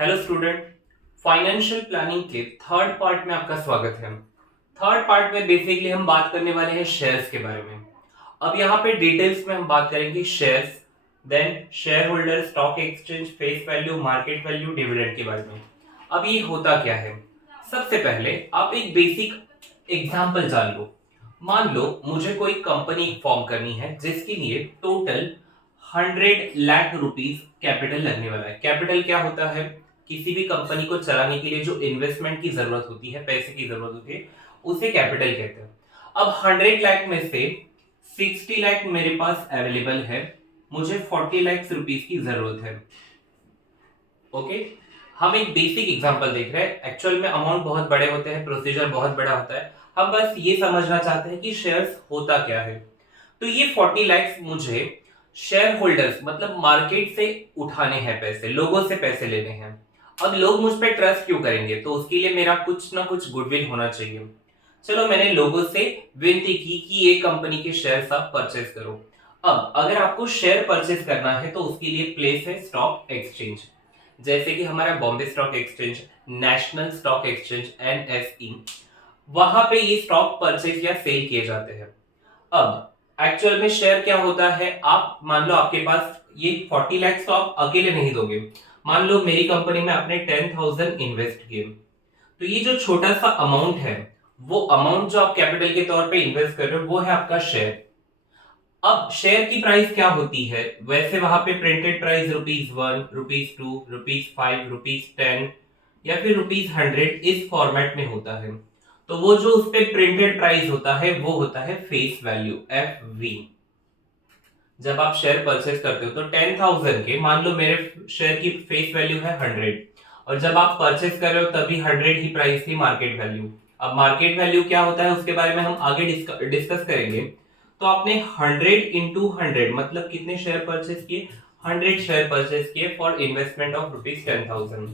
Hello student. Financial planning के third part में आपका स्वागत है। थर्ड पार्ट में बेसिकली हम बात करने वाले हैं शेयर्स के बारे में। अब यहाँ पे डिटेल्स में हम बात करेंगे shares, then share holder, stock exchange, face value, market value, dividend के बारे में। अब ये होता क्या है, सबसे पहले आप एक बेसिक एग्जांपल जान लो। मान लो मुझे कोई कंपनी फॉर्म करनी है जिसके लिए टोटल 100 लाख रुपीस कैपिटल लगने वाला है। कैपिटल क्या होता है, किसी भी कंपनी को चलाने के लिए जो इन्वेस्टमेंट की जरूरत होती है, पैसे की जरूरत होती है, उसे कैपिटल कहते हैं। अब 100 लाख में से 60 लाख मेरे पास अवेलेबल है, मुझे 40 लाख रुपीस की जरूरत है। ओके, हम एक बेसिक एग्जांपल देख रहे हैं। एक्चुअल में अमाउंट बहुत बड़े होते हैं, प्रोसीजर बहुत बड़ा होता है। हम बस ये समझना चाहते हैं कि शेयर्स होता क्या है। तो ये 40 लाख मुझे शेयर होल्डर्स मतलब मार्केट से उठाने हैं, पैसे लोगों से पैसे लेने हैं। अब लोग मुझ पे ट्रस्ट क्यों करेंगे, तो उसके लिए मेरा कुछ ना कुछ गुडविल होना चाहिए। चलो, मैंने लोगों से विनती की कि ये कंपनी के शेयर्स आप परचेज करो। अब अगर आपको शेयर परचेज करना है तो उसके लिए प्लेस है स्टॉक एक्सचेंज, जैसे कि हमारा Bombay stock exchange, national stock exchange, NSE. वहां पे ये स्टॉक परचेज या सेल किए जाते हैं। अब एक्चुअल में शेयर क्या होता है, आप मान लो आपके पास ये 40 लाख तो आप अकेले नहीं दोगे। मान लो मेरी कंपनी में आपने 10,000 इन्वेस्ट किए, तो ये जो छोटा सा अमाउंट है, वो अमाउंट जो आप कैपिटल के तौर पे इन्वेस्ट कर रहे हो वो है आपका शेयर। अब शेयर की प्राइस क्या होती है, वैसे वहां पे प्रिंटेड प्राइस ₹1, ₹2, ₹5, ₹10 या फिर ₹100 इस फॉर्मेट में होता है। तो वो जो उस पे प्रिंटेड प्राइस होता है वो होता है फेस वैल्यू, FV। जब आप शेयर परचेज करते हो तो 10,000 के मान लो मेरे शेयर की फेस वैल्यू है 100, और जब आप परचेज कर रहे हो तभी 100 ही प्राइस थी मार्केट वैल्यू। अब मार्केट वैल्यू क्या होता है उसके बारे में हम आगे डिस्कस करेंगे। तो आपने 100 × 100 मतलब कितने शेयर परचेज किए, 100 शेयर परचेज किए फॉर इन्वेस्टमेंट ऑफ ₹10,000।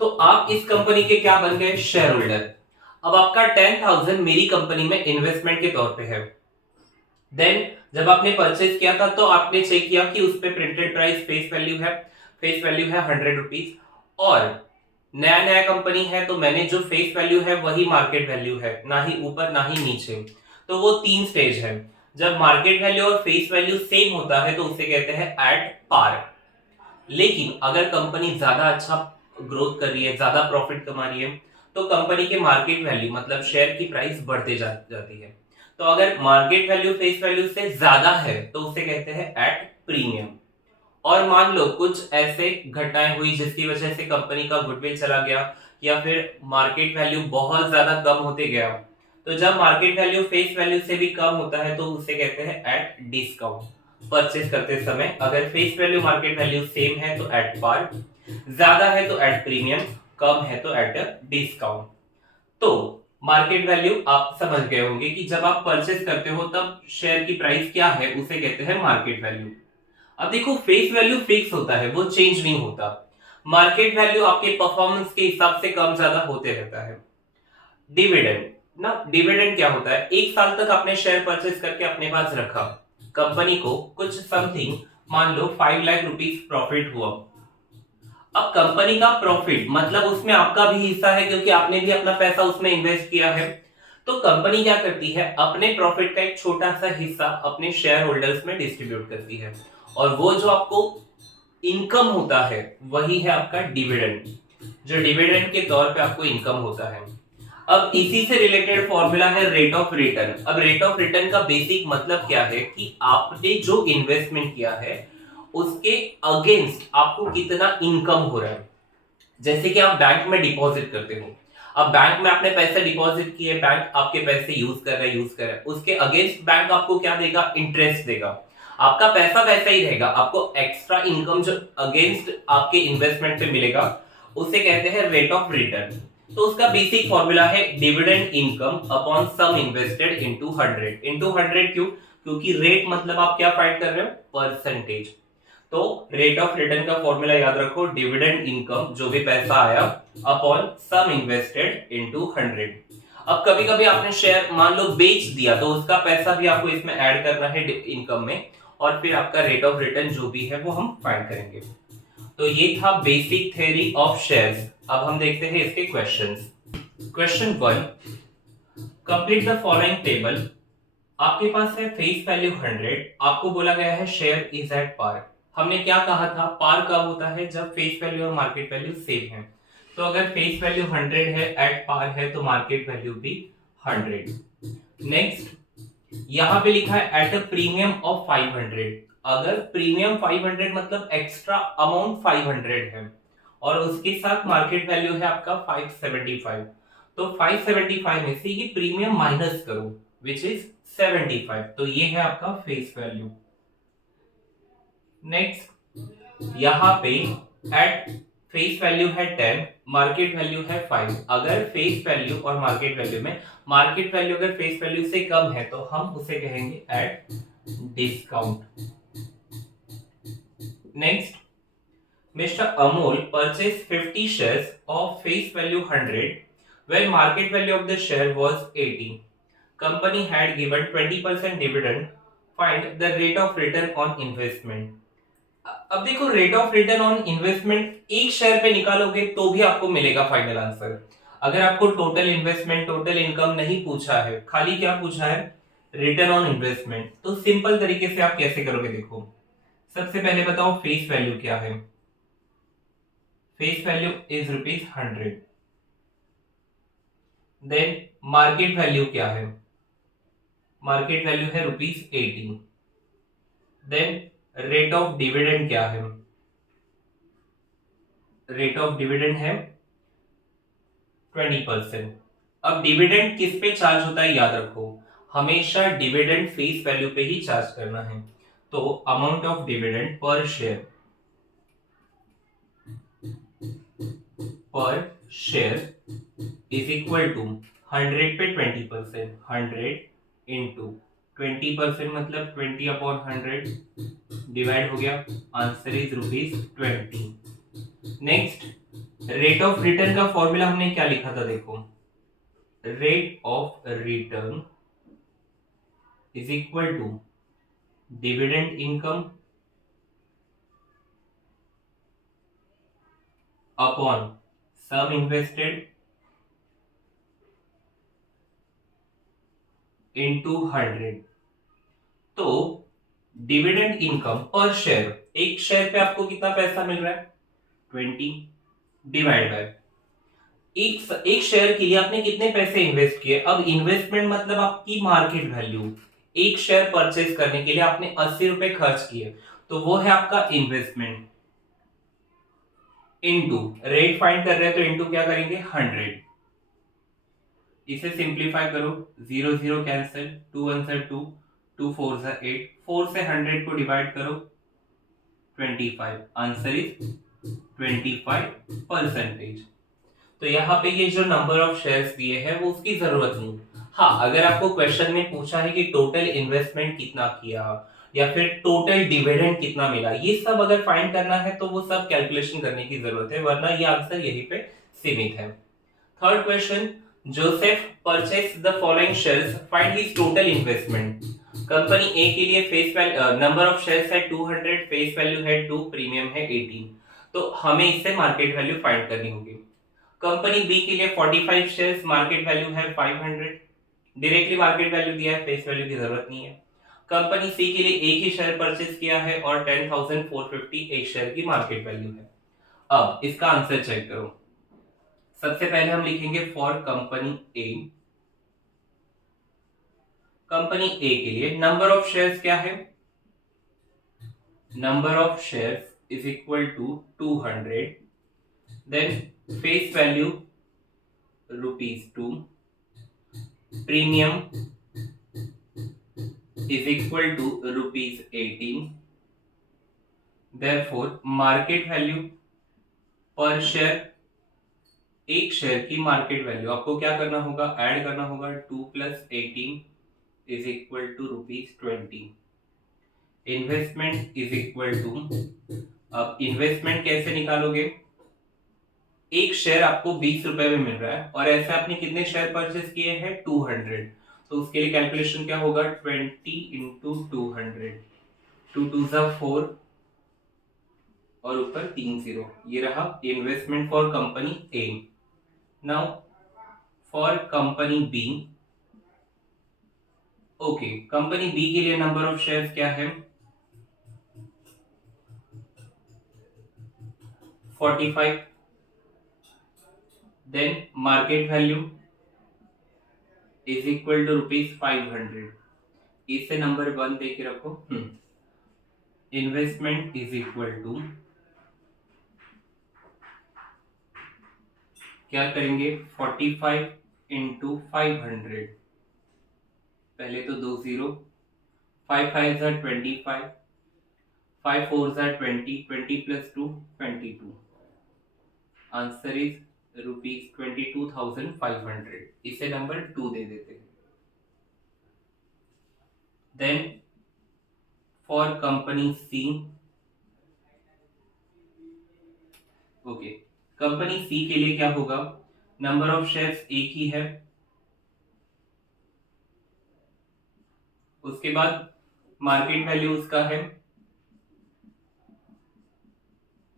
तो आप इस कंपनी के क्या बन गए, शेयर होल्डर। अब आपका 10,000 मेरी कंपनी में इन्वेस्टमेंट के तौर पे है। देन जब आपने परचेज किया था तो आपने चेक किया कि उस पे प्रिंटेड प्राइस फेस वैल्यू है, ₹100। और नया नया कंपनी है तो मैंने जो फेस वैल्यू है वही मार्केट वैल्यू है, ना ही ऊपर ना ही नीचे। तो वो 3 स्टेज है। जब मार्केट वैल्यू और फेस वैल्यू सेम होता है तो उसे कहते हैं एट पार। लेकिन अगर कंपनी ज्यादा अच्छा ग्रोथ कर रही है, ज्यादा प्रॉफिट कमा रही है, तो कंपनी के मार्केट वैल्यू मतलब शेयर की प्राइस बढ़ते जाती है। तो अगर मार्केट वैल्यू फेस वैल्यू से ज्यादा है तो उसे कहते हैं एट प्रीमियम। और मान लो कुछ ऐसे घटनाएं हुई जिसकी वजह से कंपनी का गुडविल चला गया, या फिर मार्केट वैल्यू बहुत ज्यादा कम होते गया, तो जब मार्केट वैल्यू फेस वैल्यू से भी कम होता है तो उसे कहते हैं एट डिस्काउंट। परचेज करते समय अगर face value market value same है तो एट पार, ज्यादा है तो एट प्रीमियम, कम है तो एट डिस्काउंट। तो मार्केट वैल्यू आप समझ गए होंगे कि जब आप परचेज करते हो तब शेयर की प्राइस क्या है उसे कहते हैं मार्केट वैल्यू। अब देखो, फेस वैल्यू फिक्स होता है, वो चेंज नहीं होता। मार्केट वैल्यू आपके परफॉर्मेंस के हिसाब से कम ज्यादा होते रहता है। डिविडेंड ना, डिविडेंड क्या होता है, 1 साल तक आपने शेयर परचेज करके अपने पास रखा, कंपनी को कुछ समथिंग मान लो 5 लाख रुपीस प्रॉफिट हुआ। अब कंपनी का प्रॉफिट मतलब उसमें आपका भी हिस्सा है क्योंकि आपने भी अपना पैसा उसमें इन्वेस्ट किया है। तो कंपनी क्या करती है, अपने प्रॉफिट का एक छोटा सा हिस्सा अपने शेयर होल्डर्स में डिस्ट्रीब्यूट करती है, और वो जो आपको इनकम होता है वही है आपका डिविडेंड, जो डिविडेंड के तौर पे आपको इनकम होता है। अब इसी से रिलेटेड फॉर्मूला है रेट ऑफ रिटर्न। अब रेट ऑफ रिटर्न का बेसिक मतलब क्या है कि आपने जो इन्वेस्टमेंट किया है उसके अगेंस्ट आपको कितना इनकम हो रहा है। जैसे कि आप बैंक में डिपॉजिट करते हो, अब बैंक में आपने पैसे डिपॉजिट किए, बैंक आपके पैसे यूज कर रहा है, उसके अगेंस्ट बैंक आपको क्या देगा, इंटरेस्ट देगा। आपका पैसा वैसा ही रहेगा, आपको एक्स्ट्रा इनकम जो अगेंस्ट आपके इन्वेस्टमेंट पे मिलेगा उसे कहते हैं रेट ऑफ रिटर्न। तो उसका बेसिक फॉर्मूला है dividend income upon sum invested into 100 क्यों, क्योंकि रेट मतलब आप क्या फाइंड कर रहे हो, परसेंटेज। तो रेट ऑफ रिटर्न का फॉर्मूला याद रखो, डिविडेंड इनकम जो भी पैसा आया अपॉन सम इन्वेस्टेड इनटू 100। अब कभी कभी आपने शेयर मान लो बेच दिया तो उसका पैसा भी आपको इसमें ऐड करना है इनकम में, और फिर आपका रेट ऑफ रिटर्न जो भी है वो हम फाइंड करेंगे। तो ये था बेसिक थ्योरी ऑफ शेयर्स। अब हम देखते हैं इसके questions. Question 1, complete the following table. आपके पास है फेस वैल्यू 100, आपको बोला गया है शेयर इज एट पार। हमने क्या कहा था, पार कब होता है, जब फेस वैल्यू और मार्केट वैल्यू सेम है। तो अगर फेस वैल्यू 100 है, एट पार है, तो मार्केट वैल्यू भी 100। नेक्स्ट, यहां पे लिखा है एट अ प्रीमियम ऑफ 500। अगर प्रीमियम 500 मतलब एक्स्ट्रा अमाउंट 500 है और उसके साथ मार्केट वैल्यू है आपका 575, तो 575 में से ये प्रीमियम माइनस करो विच इज 75, तो ये है आपका फेस वैल्यू। नेक्स्ट, यहां पे एट फेस वैल्यू है 10, मार्केट वैल्यू है 5। अगर फेस वैल्यू और मार्केट वैल्यू में मार्केट वैल्यू अगर फेस वैल्यू से कम है तो हम उसे कहेंगे at discount. Next, Mr. Amol purchased 50 shares of face value 100 when market value of the share was 80. Company had given 20% dividend. Find the rate of return on investment. अब देखो, rate of return on investment एक share पे निकालोगे तो भी आपको मिलेगा final answer. अगर आपको टोटल इन्वेस्टमेंट, टोटल इनकम नहीं पूछा है, खाली क्या पूछा है, रिटर्न ऑन इन्वेस्टमेंट, तो सिंपल तरीके से आप कैसे करोगे, देखो सबसे पहले बताओ फेस वैल्यू क्या है। Face value is ₹100। Then market value क्या है, मार्केट वैल्यू है ₹80। देन रेट ऑफ डिविडेंड क्या है, रेट ऑफ डिविडेंड है 20%। अब डिविडेंड किस पे चार्ज होता है, याद रखो हमेशा डिविडेंड फेस वैल्यू पे ही चार्ज करना है। तो amount of dividend per share is equal to 100 पे 20%, 100 इंटू 20% मतलब 20/100 डिवाइड हो गया, answer is ₹20। Next, rate of return का फॉर्मूला हमने क्या लिखा था, देखो rate of return is equal to dividend income upon sum invested into 100। तो डिविडेंड इनकम पर शेयर, एक शेयर पे आपको कितना पैसा मिल रहा है 20, डिवाइड बाय एक शेयर के लिए आपने कितने पैसे इन्वेस्ट किए। अब इन्वेस्टमेंट मतलब आपकी मार्केट वैल्यू, एक शेयर परचेज करने के लिए आपने 80 रुपए खर्च किए, तो वो है आपका इन्वेस्टमेंट, इनटू रेट फाइंड कर रहे हैं तो इनटू क्या करेंगे 100। इसे सिंप्लीफाई करो, 0 0 कैंसिल, 2 1 से 2, 2 4 से 8, 4 से 100 को डिवाइड करो 25, आंसर इज 25%। तो यहाँ पे ये जो नंबर ऑफ शेयर्स दिए हैं वो उसकी जरूरत नहीं। हाँ, अगर आपको क्वेश्चन में पूछा है कि टोटल इन्वेस्टमेंट कितना किया या फिर टोटल डिविडेंड कितना मिला, ये सब अगर फाइंड करना है तो वो सब कैलकुलेशन करने की जरूरत है, वरना ये आंसर यहीं पे सीमित है। Third question, Joseph purchase the following shares, find his total investment. Company A के लिए face value number of shares है 200, फेस वैल्यू है 2, प्रीमियम है 18, तो हमें इससे मार्केट वैल्यू फाइंड करनी होगी। कंपनी बी के लिए 45 शेयर्स, मार्केट वैल्यू है 500, डायरेक्टली मार्केट वैल्यू दिया है, फेस वैल्यू की जरूरत नहीं है। कंपनी सी के लिए एक ही शेयर परचेज किया है और 10,450 एक शेयर की मार्केट वैल्यू है। अब इसका आंसर चेक करो। सबसे पहले हम लिखेंगे for company A. Company A के लिए नंबर ऑफ शेयर्स क्या है, number of shares is equal to 200। Then face value ₹2, premium is equal to ₹18। Therefore market value per share, एक शेयर की मार्केट वैल्यू आपको क्या करना होगा, ऐड करना होगा, 2 + 18 is equal to ₹20। Investment is equal to, अब इन्वेस्टमेंट कैसे निकालोगे, एक शेयर आपको 20 रुपए में मिल रहा है और ऐसे आपने कितने शेयर परचेस किए हैं 200, तो उसके लिए कैलकुलेशन क्या होगा 20 × 200, 2 2 4 और ऊपर 3 जीरो। ये रहा investment for company A. Now for company B, okay, company B के लिए नंबर ऑफ शेयर्स क्या है? 45। Then market value is equal to ₹500। इससे नंबर 1 दे के रखो। इन्वेस्टमेंट इज इक्वल टू, क्या करेंगे, 45 इंटू 500। पहले तो 2 जीरो, 5 5 ज़ा 25, 5 4 ज़ा 20, 20 प्लस 2 22। Answer is ₹22,500। इसे नंबर 2 दे देते हैं। Then for company C, okay, company C के लिए क्या होगा? नंबर ऑफ शेयर्स एक ही है। उसके बाद मार्केट वैल्यू उसका है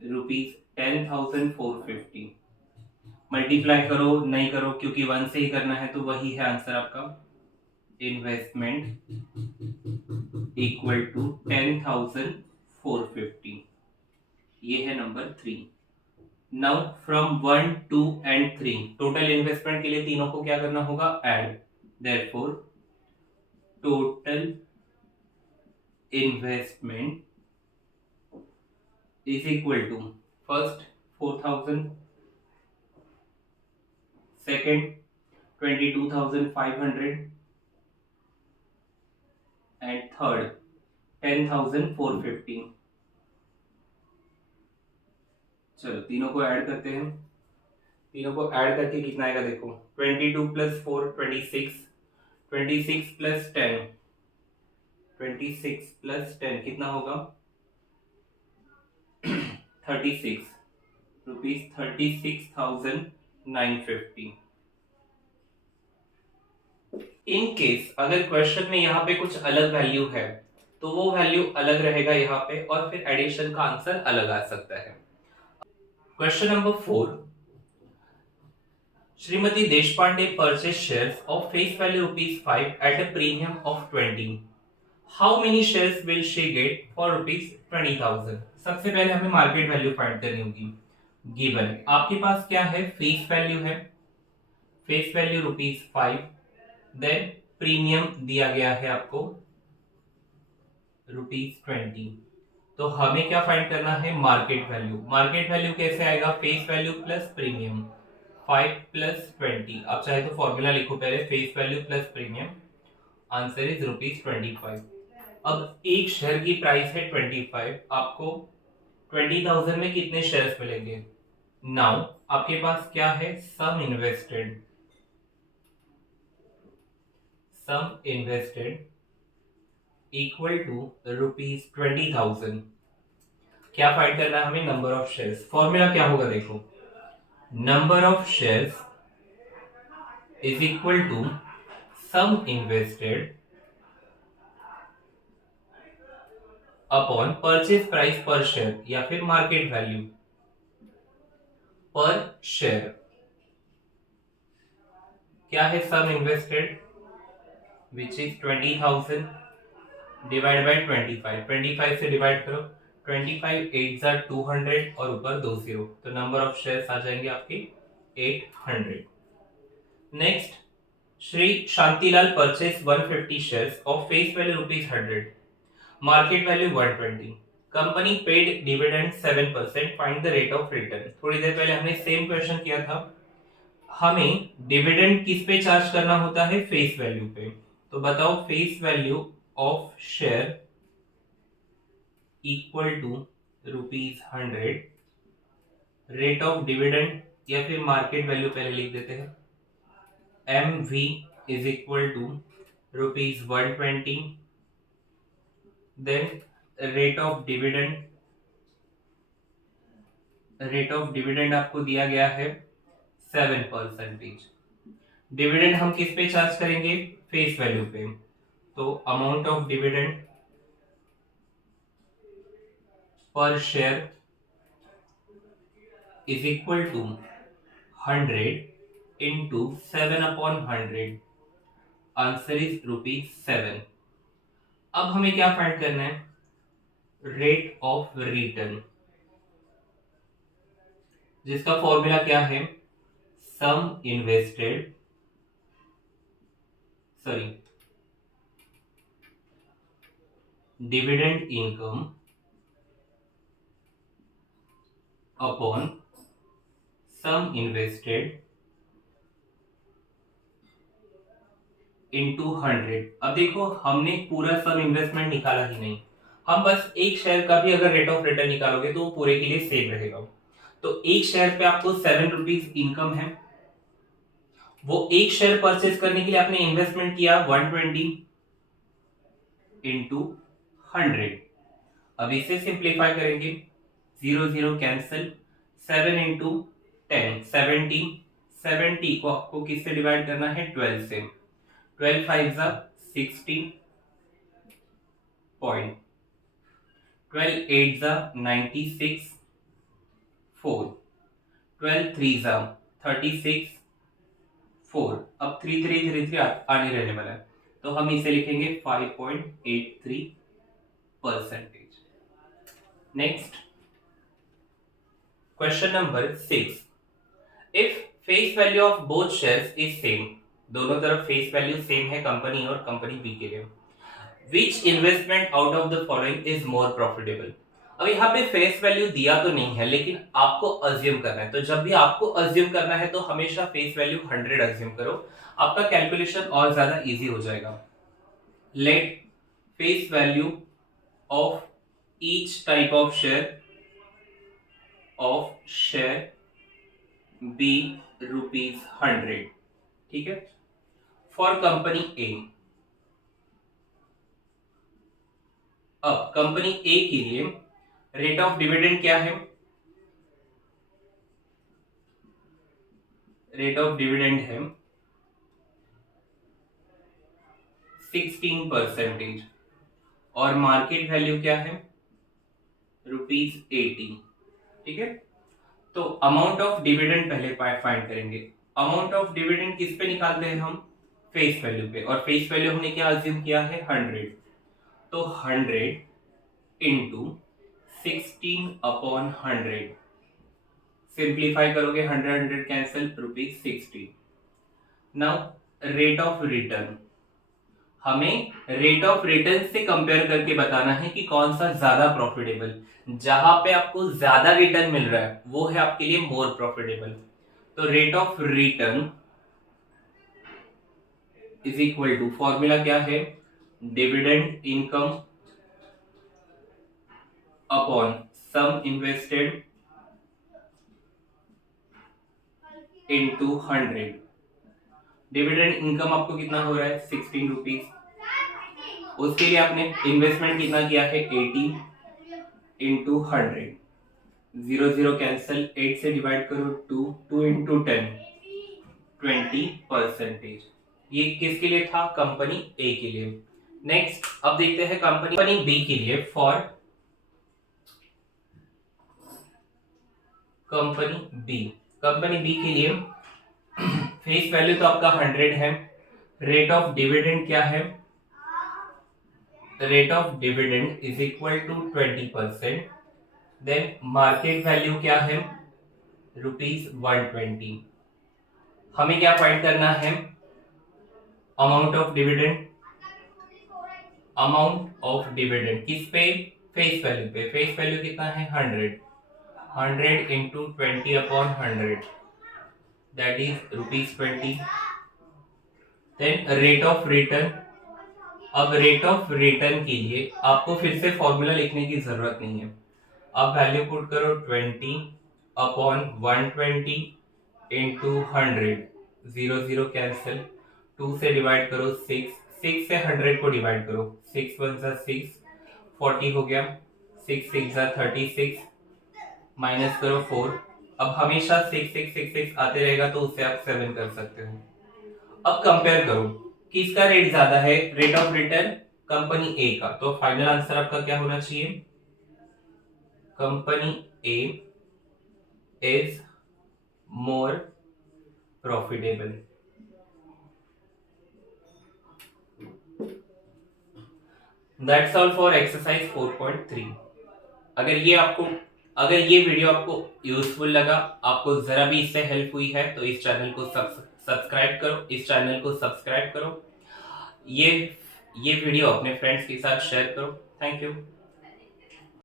₹10,450। मल्टीप्लाई करो नहीं करो, क्योंकि 1 से ही करना है, तो वही है आंसर आपका। Investment equal to 10,450। ये है number 3। Now from 1 2 and 3 total investment के लिए तीनों को क्या करना होगा? Add. Therefore total investment is equal to first 4,000, second 22,500 and third 10,450। चलो तीनों को ऐड करते हैं। तीनों को ऐड करके कितना आएगा देखो, 22 प्लस 4 26, 26 प्लस 10, 26 प्लस 10 कितना होगा? 36 रुपीज, 36,950। इन केस अगर क्वेश्चन में यहाँ पे कुछ अलग वैल्यू है तो वो वैल्यू अलग रहेगा यहाँ पे, और फिर एडिशन का आंसर अलग आ सकता है। Question number 4, Shrimati Deshpande purchase shares of face value ₹5 at a premium of 20। How many shares will she get for ₹20,000? सबसे पहले हमें मार्केट वैल्यू फाइंड करनी होगी। गिवन आपके पास क्या है? फेस वैल्यू है, फेस वैल्यू ₹5, देन प्रीमियम दिया गया है आपको ₹20। तो हमें क्या फाइंड करना है? Market value. मार्केट वैल्यू कैसे आएगा? Face value plus premium, 5 plus 20। आप चाहे तो फॉर्मूला लिखो पहले, face value plus premium, answer is ₹25। अब एक शेयर की प्राइस है 25, आपको 20,000 में कितने शेयर्स मिलेंगे? नाउ आपके पास क्या है? Sum invested, sum invested equal to ₹20,000। क्या फाइंड करना है हमें? Number of shares. फॉर्मूला क्या होगा देखो, number of shares is equal to sum invested upon purchase price per share, या फिर मार्केट वैल्यू पर शेयर। क्या है? Sum invested which is 20,000 divide by 25। 25 से डिवाइड करो, 25 8 ज़ा 200 और ऊपर 2 जीरो, तो नंबर ऑफ शेयर्स आ जाएंगे आपके 800। Next, Shri Shantilal purchase 150 shares of face value ₹100, market value 120। Company paid dividend 7%, find the rate of return. थोड़ी देर पहले हमने सेम क्वेश्चन किया था। हमें डिविडेंड किस पे चार्ज करना होता है? फेस वैल्यू पे। तो बताओ, face value of share equal to ₹100, rate of dividend या फिर मार्केट वैल्यू पहले लिख देते हैं, MV is equal to ₹120, then rate of dividend, rate of dividend आपको दिया गया है 7%। डिविडेंड हम किस पे चार्ज करेंगे? फेस वैल्यू पे। तो amount of dividend per share is equal to 100 into 7/100। Answer is ₹7। अब हमें क्या फाइंड करना है? रेट ऑफ रिटर्न, जिसका फॉर्मूला क्या है? Sum invested, sorry, dividend income upon sum invested into 100। अब देखो, हमने पूरा सम इन्वेस्टमेंट निकाला ही नहीं, हम बस एक शेयर का भी अगर रेट ऑफ रिटर्न निकालोगे तो वो पूरे के लिए सेम रहेगा। तो एक शेयर पे आपको ₹7 इनकम है, वो एक शेयर परचेज करने के लिए आपने इन्वेस्टमेंट किया 120 इंटू 100। अब इसे सिंप्लीफाई करेंगे, 0 कैंसिल, 7 इंटू 10 70। 70 को आपको किससे डिवाइड करना है? 12 से। 12 5 जा 60 पॉइंट, 12 8 जा 96 4, 12 3 जा 36 4। अब 3 3 3 3 आने रहने वाला है, तो हम इसे लिखेंगे 5.83%। Next, question number 6। If face value of both shares is same, दोनों तरफ फेस वैल्यू सेम है कंपनी और कंपनी बी के लिए, which investment out of the following is more profitable. अब यहाँ पे फेस वैल्यू दिया तो नहीं है, लेकिन आपको अज्यूम करना है, तो जब भी आपको अज्यूम करना है तो हमेशा फेस वैल्यू 100 अज्यूम करो, आपका कैलकुलेशन और ज्यादा इजी हो जाएगा। Let face value of each type of share be ₹100, ठीक है, फॉर कंपनी ए। अब कंपनी ए के लिए रेट ऑफ डिविडेंड क्या है? रेट ऑफ डिविडेंड है 16%, और मार्केट वैल्यू क्या है? ₹80, ठीक है। तो अमाउंट ऑफ डिविडेंड पहले फाइंड करेंगे। अमाउंट ऑफ डिविडेंड किस पे निकालते हैं हम? फेस वैल्यू पे, और फेस वैल्यू हमने क्या अज्यूम किया है? 100। तो 100 इंटू 16/100, सिंप्लीफाई करोगे 100 100 cancel, ₹60। Now rate of return, हमें रेट ऑफ रिटर्न से कंपेयर करके बताना है कि कौन सा ज्यादा प्रॉफिटेबल, जहां पे आपको ज्यादा रिटर्न मिल रहा है वो है आपके लिए मोर प्रॉफिटेबल। तो rate of return is equal to, formula क्या है? Dividend income upon sum invested into 100। Dividend income आपको कितना हो रहा है? ₹16। उसके लिए आपने इन्वेस्टमेंट कितना किया है? 80 इंटू 100। 0 0 कैंसिल, 8 से डिवाइड करो 2, 2 इंटू 10 20%। ये किसके लिए था? कंपनी ए के लिए। नेक्स्ट, अब देखते हैं कंपनी बी के लिए। फॉर कंपनी बी के लिए फेस वैल्यू तो आपका 100 है, रेट ऑफ डिविडेंड क्या है? Rate of dividend is equal to 20%। Then market value क्या है? ₹120। हमें क्या फाइंड करना है? Amount of dividend. Amount of dividend किस पे? फेस वैल्यू पे। फेस वैल्यू कितना है? 100। 100 into 20/100, that is ₹20। Then rate of return. अब रेट ऑफ रिटर्न के लिए आपको फिर से फॉर्मूला लिखने की जरूरत नहीं है, अब वैल्यू पुट करो 20/120 इंटू 100। 0 0 कैंसिल, 2 से डिवाइड करो 6, 6 से 100 को डिवाइड करो, 6 1 जा 6, 40 हो गया, 6 6 जा 36, माइनस करो 4। अब हमेशा 6 6 6 6 आते रहेगा तो उससे आप 7 कर सकते हो। अब कंपेयर करो किसका रेट ज्यादा है? रेट ऑफ रिटर्न कंपनी ए का। तो फाइनल आंसर आपका क्या होना चाहिए? Company A is more profitable. That's all for exercise 4.3. अगर ये वीडियो आपको यूजफुल लगा, आपको जरा भी इससे हेल्प हुई है, तो इस चैनल को सब्सक्राइब करो। ये वीडियो अपने फ्रेंड्स के साथ शेयर करो। Thank you.